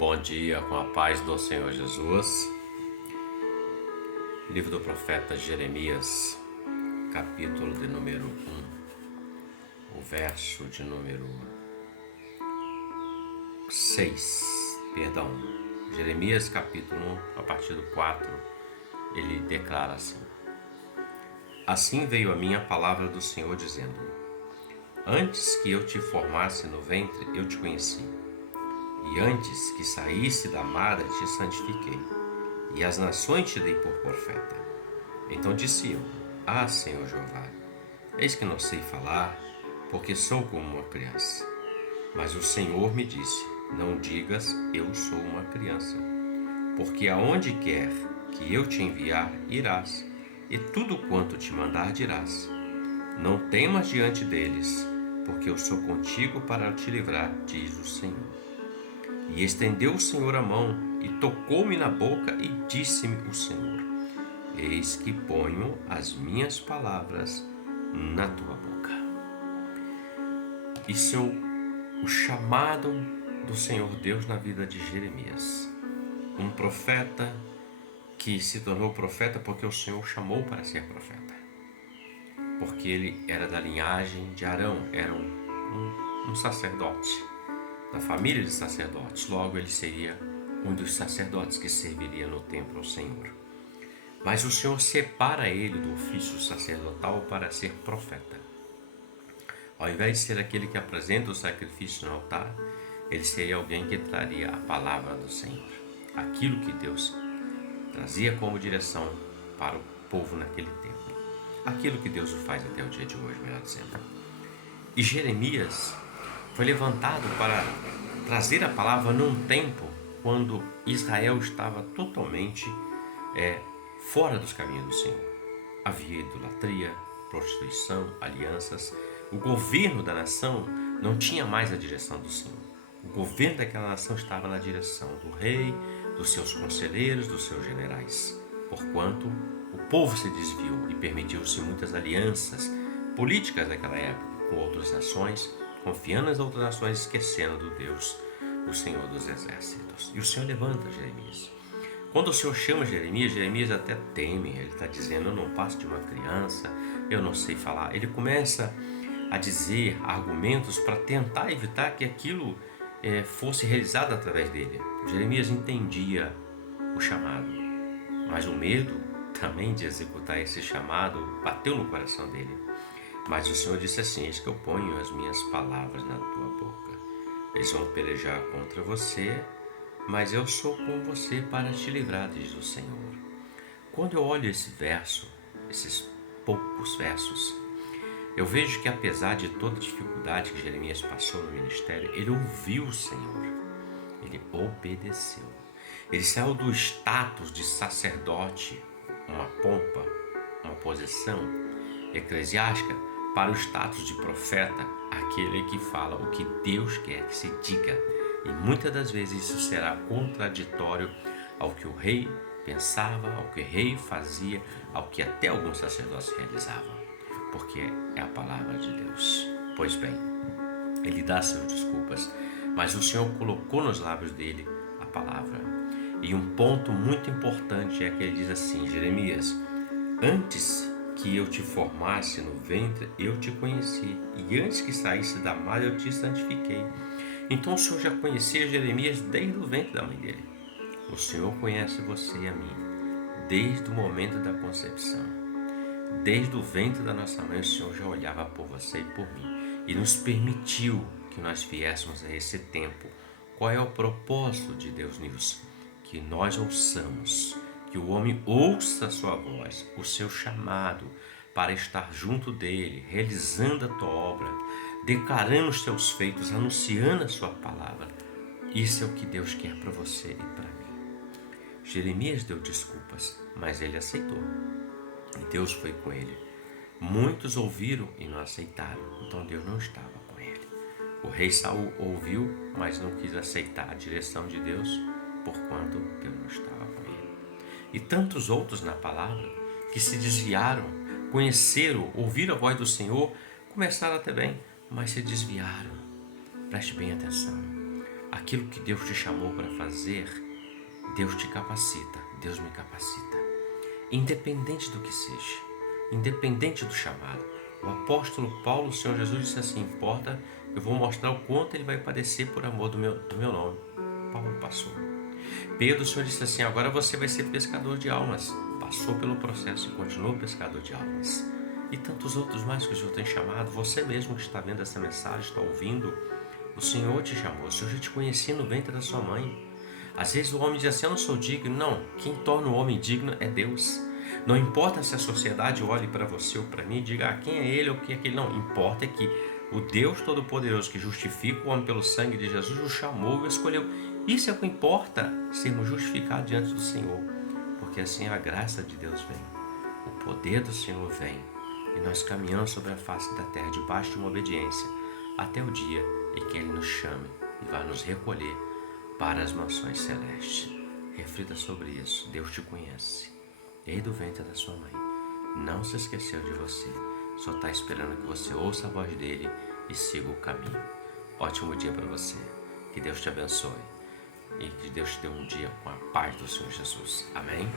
Bom dia, com a paz do Senhor Jesus. Livro do profeta Jeremias, capítulo de número 1, o verso de número 6, Jeremias capítulo 1, a partir do 4, ele declara assim: Assim veio a mim a palavra do Senhor dizendo: Antes que eu te formasse no ventre, eu te conheci. E antes que saísse da madre, te santifiquei, e as nações te dei por profeta. Então disse eu: Ah, Senhor Jeová, eis que não sei falar, porque sou como uma criança. Mas o Senhor me disse: Não digas, eu sou uma criança, porque aonde quer que eu te enviar, irás, e tudo quanto te mandar dirás. Não temas diante deles, porque eu sou contigo para te livrar, diz o Senhor. E estendeu o Senhor a mão, e tocou-me na boca, e disse-me o Senhor: Eis que ponho as minhas palavras na tua boca. Isso é o chamado do Senhor Deus na vida de Jeremias. Um profeta que se tornou profeta porque o Senhor chamou para ser profeta. Porque ele era da linhagem de Arão, era um sacerdote, da família de sacerdotes. Logo ele seria um dos sacerdotes que serviria no templo ao Senhor. Mas o Senhor separa ele do ofício sacerdotal para ser profeta. Ao invés de ser aquele que apresenta o sacrifício no altar, ele seria alguém que traria a palavra do Senhor, aquilo que Deus trazia como direção para o povo naquele tempo, aquilo que Deus o faz até o dia de hoje, melhor dizendo. E Jeremias foi levantado para trazer a palavra num tempo quando Israel estava totalmente fora dos caminhos do Senhor. Havia idolatria, prostituição, alianças. O governo da nação não tinha mais a direção do Senhor. O governo daquela nação estava na direção do rei, dos seus conselheiros, dos seus generais. Porquanto o povo se desviou e permitiu-se muitas alianças políticas daquela época com outras nações, confiando nas outras nações, esquecendo do Deus, o Senhor dos exércitos. E o Senhor levanta Jeremias. Quando o Senhor chama Jeremias, Jeremias até teme. Ele está dizendo: eu não passo de uma criança, eu não sei falar. Ele começa a dizer argumentos para tentar evitar que aquilo fosse realizado através dele. Jeremias entendia o chamado, mas o medo também de executar esse chamado bateu no coração dele. Mas o Senhor disse assim: eis que eu ponho as minhas palavras na tua boca. Eles vão pelejar contra você, mas eu sou com você para te livrar, diz o Senhor. Quando eu olho esse verso, esses poucos versos, eu vejo que apesar de toda a dificuldade que Jeremias passou no ministério, ele ouviu o Senhor, ele obedeceu. Ele saiu do status de sacerdote, uma pompa, uma posição eclesiástica, para o status de profeta, aquele que fala o que Deus quer que se diga. E muitas das vezes isso será contraditório ao que o rei pensava, ao que o rei fazia, ao que até alguns sacerdotes realizavam, porque é a palavra de Deus. Pois bem, ele dá suas desculpas, mas o Senhor colocou nos lábios dele a palavra. E um ponto muito importante é que ele diz assim: Jeremias, antes que eu te formasse no ventre, eu te conheci, e antes que saísse da madre, eu te santifiquei. Então o Senhor já conhecia Jeremias desde o ventre da mãe dele. O Senhor conhece você e a mim desde o momento da concepção. Desde o ventre da nossa mãe, o Senhor já olhava por você e por mim, e nos permitiu que nós viéssemos a esse tempo. Qual é o propósito de Deus nisso? Que nós ouçamos, que o homem ouça a sua voz, o seu chamado para estar junto dele, realizando a tua obra, declarando os teus feitos, anunciando a sua palavra. Isso é o que Deus quer para você e para mim. Jeremias deu desculpas, mas ele aceitou. E Deus foi com ele. Muitos ouviram e não aceitaram, então Deus não estava com ele. O rei Saul ouviu, mas não quis aceitar a direção de Deus, porquanto Deus não estava com ele. E tantos outros na palavra que se desviaram, conheceram, ouviram a voz do Senhor, começaram até bem, mas se desviaram. Preste bem atenção. aquilo que Deus te chamou para fazer, Deus te capacita, Deus me capacita. Independente do que seja, independente do chamado. O apóstolo Paulo, o Senhor Jesus disse assim: importa, eu vou mostrar o quanto ele vai padecer por amor do meu nome. Paulo passou. Pedro, o Senhor disse assim: agora você vai ser pescador de almas. Passou pelo processo e continuou pescador de almas. E tantos outros mais que o Senhor tem chamado. Você mesmo que está vendo essa mensagem, está ouvindo, o Senhor te chamou. O Senhor já te conhecia no ventre da sua mãe. Às vezes o homem diz assim: eu não sou digno. Não, quem torna o homem digno é Deus. Não importa se a sociedade olhe para você ou para mim e diga quem é ele ou quem é aquele. Não, importa é que o Deus Todo-Poderoso que justifica o homem pelo sangue de Jesus o chamou e o escolheu. Isso é o que importa, sermos justificados diante do Senhor, porque assim a graça de Deus vem, o poder do Senhor vem, e nós caminhamos sobre a face da terra debaixo de uma obediência até o dia em que Ele nos chame e vai nos recolher para as mansões celestes. Reflita sobre isso. Deus te conhece desde o ventre da sua mãe, não se esqueceu de você, só está esperando que você ouça a voz dele e siga o caminho. Ótimo dia para você, que Deus te abençoe e que Deus te dê um dia com a paz do Senhor Jesus. Amém?